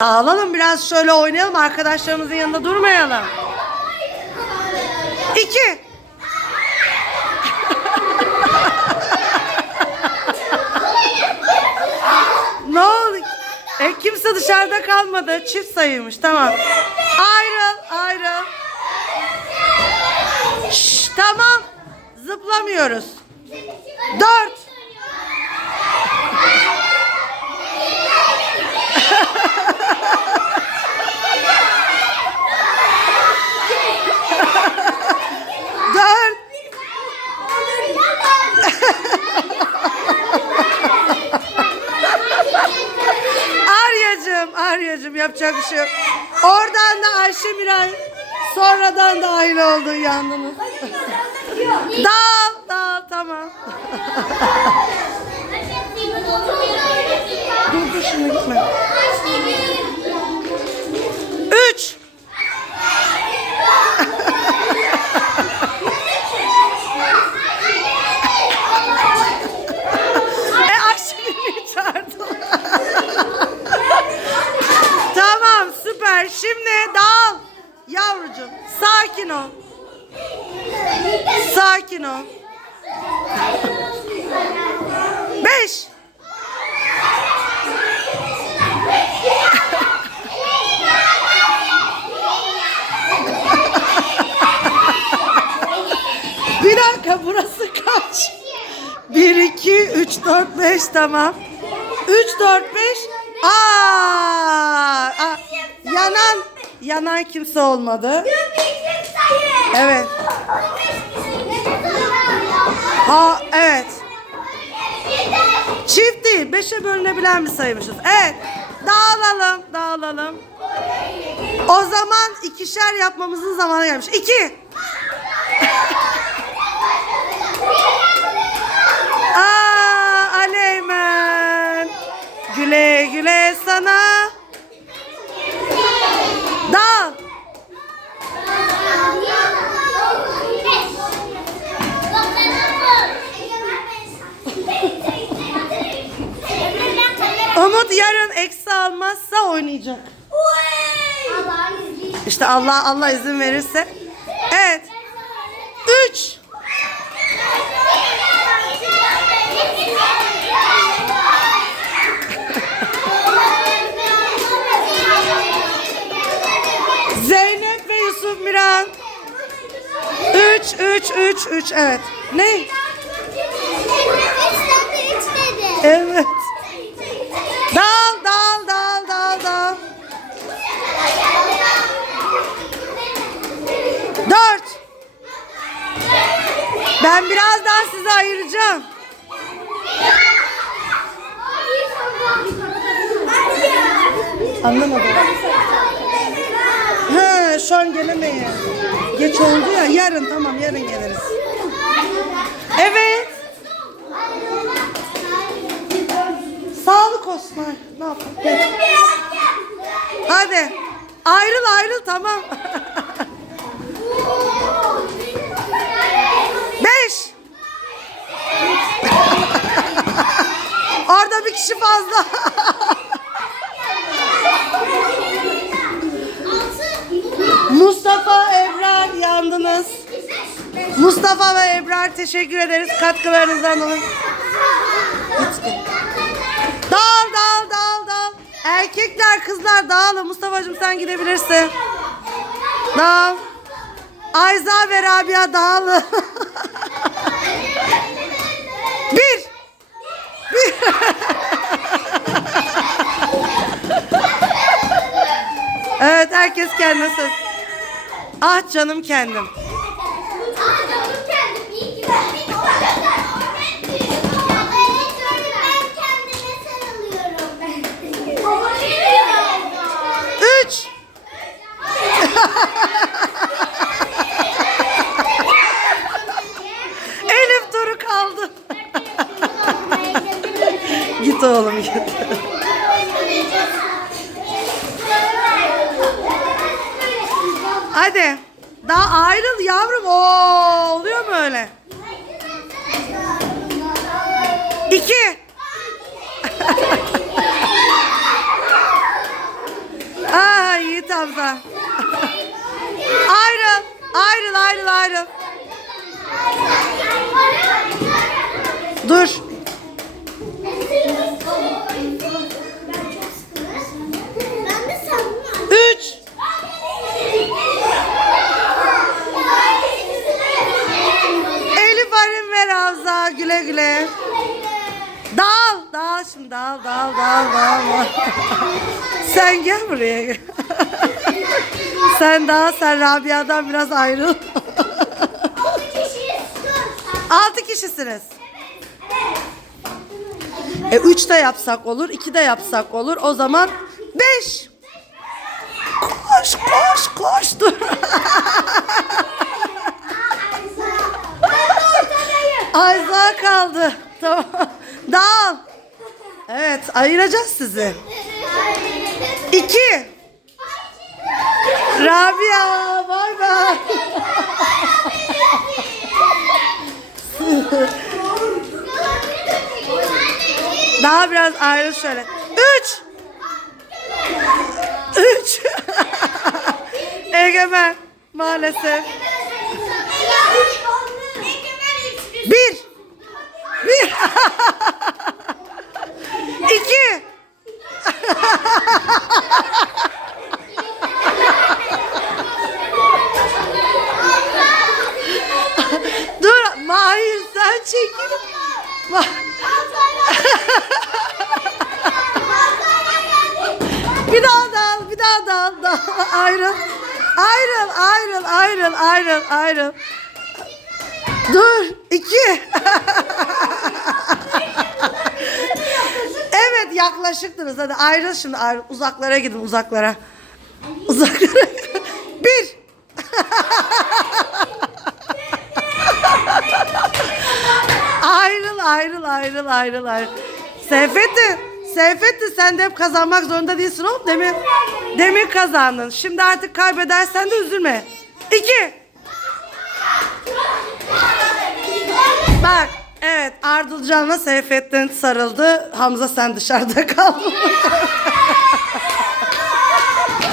Dağılalım biraz şöyle oynayalım arkadaşlarımızın yanında durmayalım. İki. ne oldu? E, kimse dışarıda kalmadı. Çift sayıymış. Tamam. Ayrıl, ayrıl. Şş, tamam. Zıplamıyoruz. Dört. Dört. Aryacığım yapacak bir şey yok. Oradan da Ayşe Miray sonradan dahil oldu yandınız. Dağıl, dağıl tamam. Dur dur şimdi gitme. Üç. E Ayşe'yi çağırdılar. tamam süper. Şimdi dağıl. Yavrucuğum sakin ol. Sakin ol. Beş. Bir dakika burası kaç? 1, 2, 3, 4, 5 tamam. 3, 4, 5. Aa, aa, yanan, yanan kimse olmadı. Evet. Ha, evet. Çift değil, 5'e bölünebilen bir sayıymışız. Evet. Dağılalım, dağılalım. O zaman ikişer yapmamızın zamanı gelmiş. 2. almazsa oynayacak. İşte Allah Allah izin verirse. Evet. 3. Zeynep ve Yusuf Miran. 3 3 3 3 evet. Ne? Evet. Dal dal dal dal dal. 4. Ben birazdan sizi ayıracağım. Anlamadım. He, şu an gelemeyiz. Geç oldu ya. Yarın tamam yarın geliriz. Evet. Sağlık. Ay, Ne yapalım? Hadi. Ayrıl ayrıl tamam. Beş. Orada bir kişi fazla. Mustafa, Ebrar yandınız. Mustafa ve Ebrar teşekkür ederiz katkılarınızdan dolayı. Dağıl dağıl dağıl dağıl. Erkekler kızlar dağılın. Mustafa'cığım sen gidebilirsin. Dağıl. Ayza ve Rabia dağılın. Bir. Bir. evet herkes kendine söz. Ah canım kendim. Üç. Elif Duru kaldı. Git oğlum git. Hadi. Daha ayrıl yavrum. Oo, oluyor mu öyle? İki. Hamza. Ayrıl. Ayrıl ayrıl ayrıl. Dur. Ben de sanmam. Üç. Elif Arim ver Güle. Dal. Dal şimdi dal dal dal dal. sen gel buraya sen daha sen Rabia'dan biraz ayrıl. Altı kişisiniz. E üç de yapsak olur, iki de yapsak olur. O zaman beş. Koş koş koş dur. Ayza kaldı. Tamam. Dağıl. Evet ayıracağız sizi. İki. Rabia bay bay. Daha biraz ayrıl şöyle. Üç. Üç. Egemen maalesef. Bir. Bir. İki. Dur Mahir sen çekil. Ma- bir daha dal, bir daha dal, dal. Ayrıl. Ayrıl, ayrıl, ayrıl, ayrıl, ayrıl. Dur, iki. evet yaklaşıktınız. Hadi ayrıl şimdi ayrıl. Uzaklara gidin uzaklara. Uzaklara. Bir. ayrıl ayrıl ayrıl ayrıl ayrıl. Seyfettin. Seyfettin sen de hep kazanmak zorunda değilsin oğlum. Demin, demin kazandın. Şimdi artık kaybedersen de üzülme. İki. Bak evet Ardılcan'la Seyfettin sarıldı. Hamza sen dışarıda kaldın.